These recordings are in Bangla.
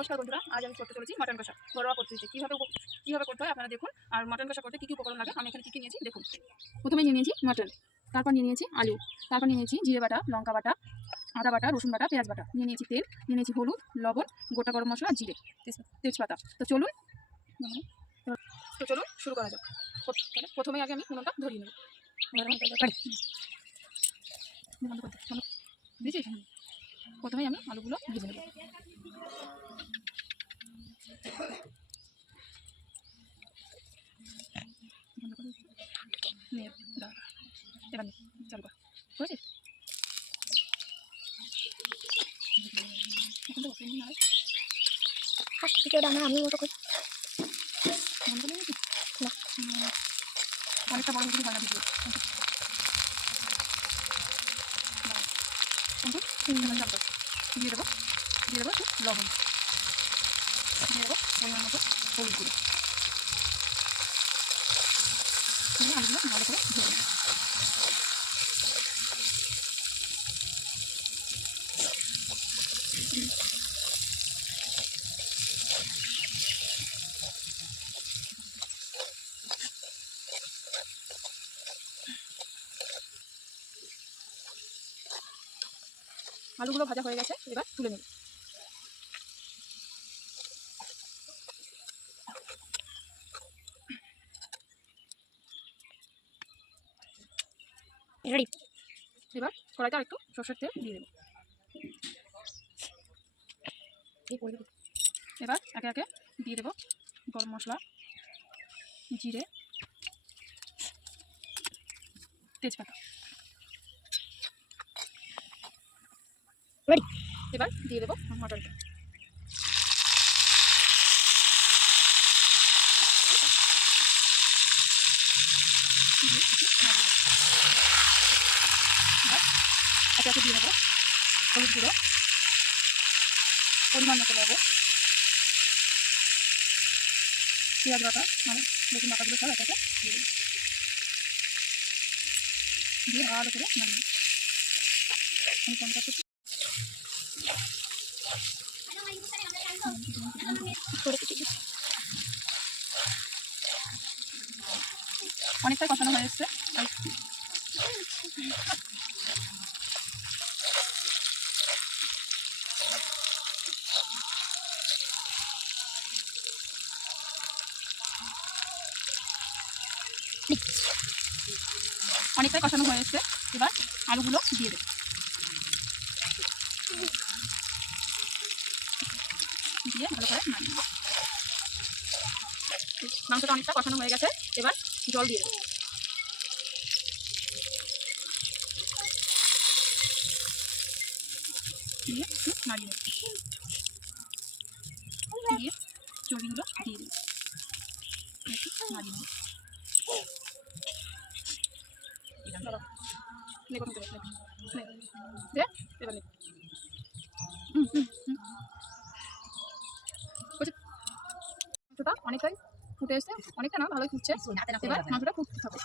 নমস্কার বন্ধুরা, আজ আমি করতে চলেছি মাটন কষা ঘরোয়া পদ্ধতিতে। কীভাবে করতে হয় আপনারা দেখুন। আর মাটন কষা করতে কী কী উপকরণ লাগে আমি এখানে কী কী নিয়েছি দেখুন। প্রথমে নিয়ে নিয়েছি মাটন, তারপর নিয়ে নিয়েছি আলু, তারপর নিয়ে নিয়েছি জিরে বাটা, লঙ্কা বাটা, আদা বাটা, রসুন বাটা, পেঁয়াজ বাটা, নিয়ে নিয়েছি তেল, নিয়ে নিয়েছি হলুদ, লবণ, গোটা গরম মশলা, জিরে, তেজপাতা। তো চলুন শুরু করা যাক। প্রথমে আগে আমি উনুনটা ধরিয়ে নেব। প্রথমেই আমি আলুগুলো ভেজে নেব। এবার চালু কর বুঝেছি। অনেকটা বড় কিছু হয় না ভিডিও দিয়ে দেবো একটু লবণ, দিয়ে দেবো পরিমাণ মতো হলুদ গুঁড়ো, দিয়ে আলুগুলো ভালো করে ভেজে নেব। আলুগুলো ভাজা হয়ে গেছে, এবার তুলে নেব। এবার কড়াইতে আর একটু সরষের তেল দিয়ে দেব। এবার একে একে দিয়ে দেব গরম মশলা, জিরে, তেজপাতা। এবার দিয়ে দেবো মটনটা। একে একে দিয়ে দেবো হলুদ গুঁড়ো, পরিমাণ মতো লবণ, পেঁয়াজ বাটা, মানে রসুন বাটাগুলো সব একে একে দিয়ে দেবো, দিয়ে ভালো করে নাড়িয়ে অনেকটাই কষানো হয়ে এসছে। অনেকটাই কষানো হয়ে এসছে, এবার আলুগুলো দিয়ে দেব, দিয়ে ভালো করে নাড়িয়ে দেব। মাংসটা অনেকটা কষানো হয়ে গেছে, এবার জল দিয়ে দেবো, দিয়ে একটু নাড়িয়ে দেবো, দিয়ে চর্বিগুলো দিয়ে দেবো, একটু নাড়িয়ে দেবো। মাংসটা অনেকটাই ফুটে এসছে, অনেকটা না ভালোই ফুটছে। এবার মাংসটা ফুটতে হবে।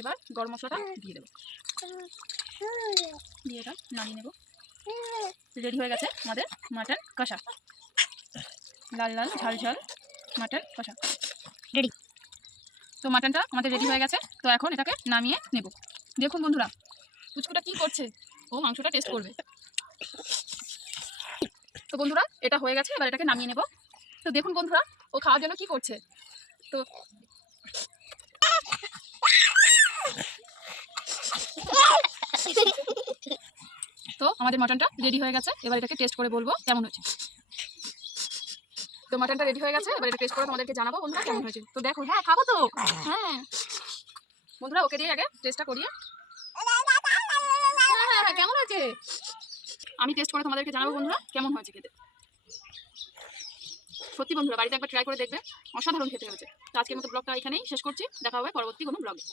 এবার গরম মশলাটা দিয়ে দেবো, দিয়ে এটা নামিয়ে নেব। রেডি হয়ে গেছে আমাদের মাটন কষা, লাল লাল ঝাল ঝাল মাটন কষা রেডি। তো মাটনটা আমাদের রেডি হয়ে গেছে, তো এখন এটাকে নামিয়ে নেব। দেখুন বন্ধুরা, পুচকুটা কি করছে, ও মাংসটা টেস্ট করবে। তো বন্ধুরা এটা হয়ে গেছে, এবার এটাকে নামিয়ে নেব। তো দেখুন বন্ধুরা, ও খাওয়ার জন্য কি করছে। তো আমাদের মাটনটা রেডি হয়ে গেছে, এবার এটাকে টেস্ট করে বলবো কেমন হয়েছে। তো মাটনটা রেডি হয়ে গেছে, এবার এটা টেস্ট করে তোমাদেরকে জানাবো বন্ধুরা কেমন হয়েছে। তো দেখো, হ্যাঁ খাবো তো, হ্যাঁ বন্ধুরা ওকে দিয়ে আগে টেস্টটা করিয়ে। হ্যাঁ কেমন হয়েছে আমি টেস্ট করে তোমাদেরকে জানাবো বন্ধুরা কেমন হয়েছে খেতে। সত্যি বন্ধুরা বাড়িতে একবার ট্রাই করে দেখবে, অসাধারণ খেতে হয়েছে। তো আজকের মতো ব্লগটা এখানেই শেষ করছি, দেখা হবে পরবর্তী কোনো ব্লগে।